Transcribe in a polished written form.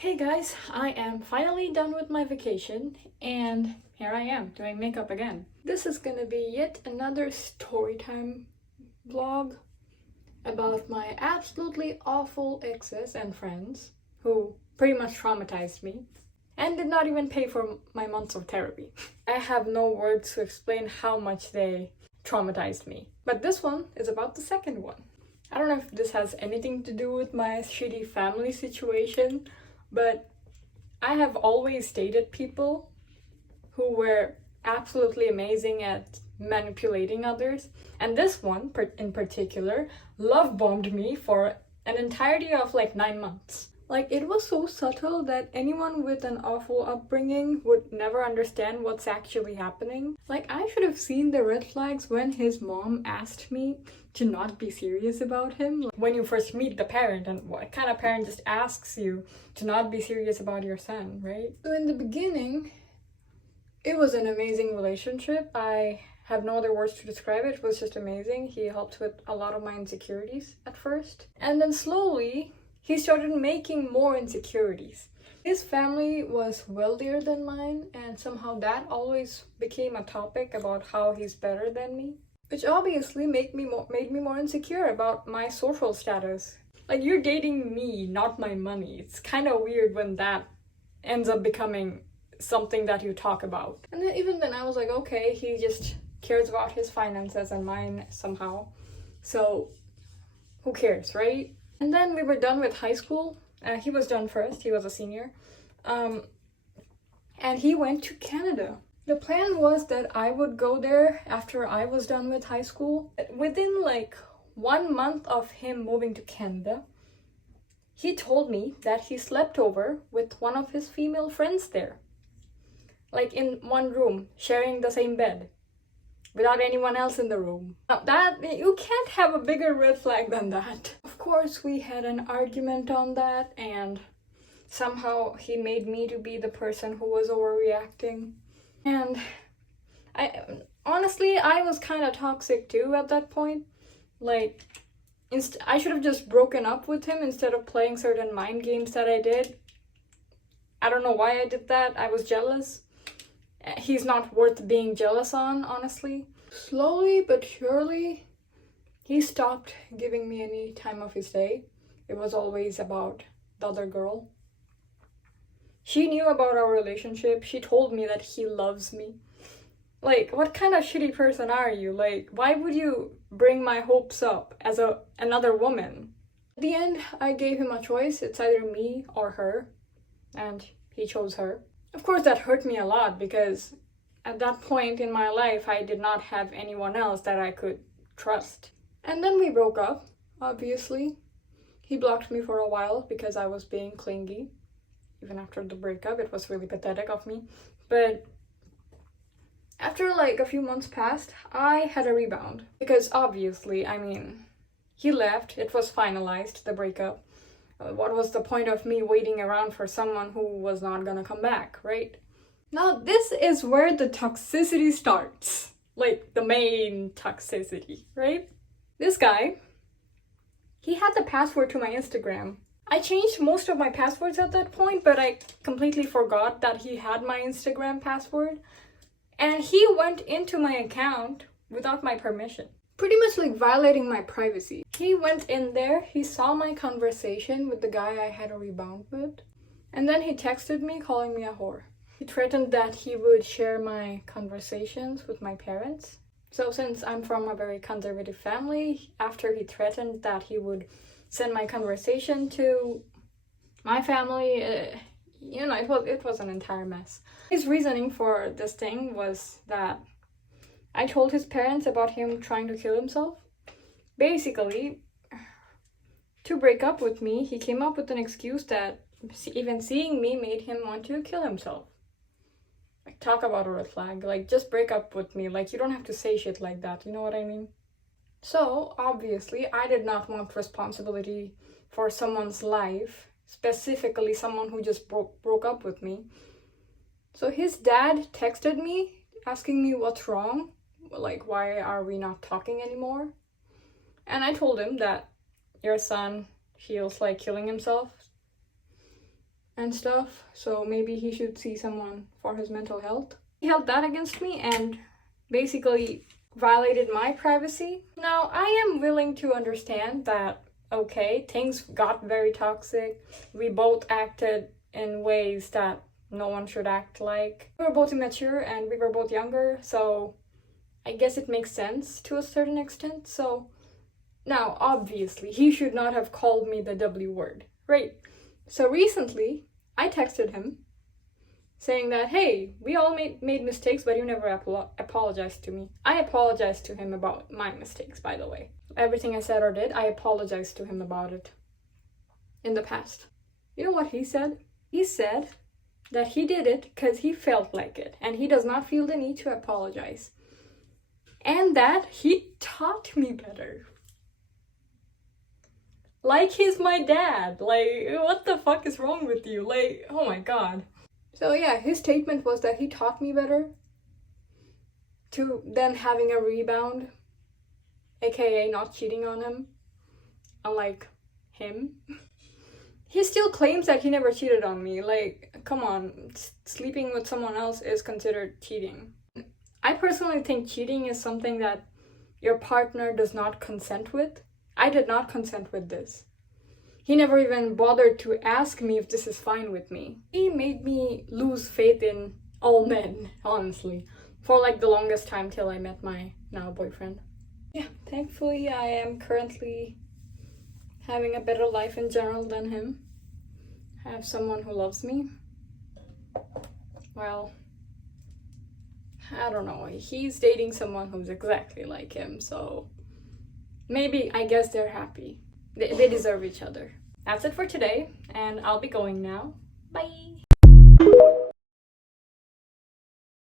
Hey guys, I am finally done with my vacation and here I am doing makeup again. This is gonna be yet another storytime vlog about my absolutely awful exes and friends who pretty much traumatized me and did not even pay for my months of therapy. I have no words to explain how much they traumatized me. But this one is about the second one. I don't know if this has anything to do with my shitty family situation, but I have always dated people who were absolutely amazing at manipulating others, and this one in particular love bombed me for an entirety of like 9 months. Like, it was so subtle that anyone with an awful upbringing would never understand what's actually happening. Like, I should have seen the red flags when his mom asked me to not be serious about him. Like, when you first meet the parent, and what kind of parent just asks you to not be serious about your son, right? So in the beginning, it was an amazing relationship. I have no other words to describe it. It was just amazing. He helped with a lot of my insecurities at first. And then slowly, he started making more insecurities. His family was wealthier than mine, and somehow that always became a topic about how he's better than me, which obviously made me more insecure about my social status. Like, you're dating me, not my money. It's kind of weird when that ends up becoming something that you talk about. And then even then I was like, okay, he just cares about his finances and mine somehow. So who cares, right? And then we were done with high school. He was done first. He was a senior. And he went to Canada. The plan was that I would go there after I was done with high school. Within like 1 month of him moving to Canada, he told me that he slept over with one of his female friends there. Like, in one room, sharing the same bed, without anyone else in the room. Now, that, you can't have a bigger red flag than that. Of course, we had an argument on that, and somehow he made me to be the person who was overreacting. And honestly, I was kind of toxic too at that point. Like, I should have just broken up with him instead of playing certain mind games that I did. I don't know why I did that. I was jealous. He's not worth being jealous on, honestly. Slowly but surely, he stopped giving me any time of his day. It was always about the other girl. She knew about our relationship. She told me that he loves me. Like, what kind of shitty person are you? Like, why would you bring my hopes up as another woman? At the end, I gave him a choice. It's either me or her. And he chose her. Of course, that hurt me a lot because at that point in my life, I did not have anyone else that I could trust. And then we broke up, obviously. He blocked me for a while because I was being clingy. Even after the breakup, it was really pathetic of me. But after like a few months passed, I had a rebound. Because obviously, I mean, he left, it was finalized, the breakup. What was the point of me waiting around for someone who was not gonna come back, right? Now, this is where the toxicity starts. Like, the main toxicity, right? This guy, he had the password to my Instagram. I changed most of my passwords at that point, but I completely forgot that he had my Instagram password. And he went into my account without my permission. Pretty much like violating my privacy. He went in there, he saw my conversation with the guy I had a rebound with, and then he texted me calling me a whore. He threatened that he would share my conversations with my parents. So since I'm from a very conservative family, after he threatened that he would send my conversation to my family, it was an entire mess. His reasoning for this thing was that I told his parents about him trying to kill himself. Basically, to break up with me, he came up with an excuse that even seeing me made him want to kill himself. Like, talk about a red flag. Like, just break up with me. Like, you don't have to say shit like that, you know what I mean? So, obviously, I did not want responsibility for someone's life, specifically someone who just broke up with me. So his dad texted me asking me what's wrong. Like, why are we not talking anymore? And I told him that your son feels like killing himself. and stuff, so maybe he should see someone for his mental health. He held that against me and basically violated my privacy. Now, I am willing to understand that, okay, things got very toxic. We both acted in ways that no one should act like. We were both immature and we were both younger, so I guess it makes sense to a certain extent. So now, obviously, he should not have called me the W word, right? So recently, I texted him saying that, hey, we all made mistakes, but you never apologized to me. I apologized to him about my mistakes, by the way. Everything I said or did, I apologized to him about it in the past. You know what he said? He said that he did it because he felt like it, and he does not feel the need to apologize. And that he taught me better. Like he's my dad. Like, what the fuck is wrong with you? Like, oh my god. So yeah, his statement was that he taught me better to then having a rebound, aka not cheating on him, unlike him. He still claims that he never cheated on me. Like, come on, sleeping with someone else is considered cheating. I personally think cheating is something that your partner does not consent with. I did not consent with this. He never even bothered to ask me if this is fine with me. He made me lose faith in all men, honestly, for like the longest time till I met my now boyfriend. Yeah, thankfully I am currently having a better life in general than him. I have someone who loves me. Well, I don't know, he's dating someone who's exactly like him, so maybe, I guess they're happy. They deserve each other. That's it for today, and I'll be going now. Bye!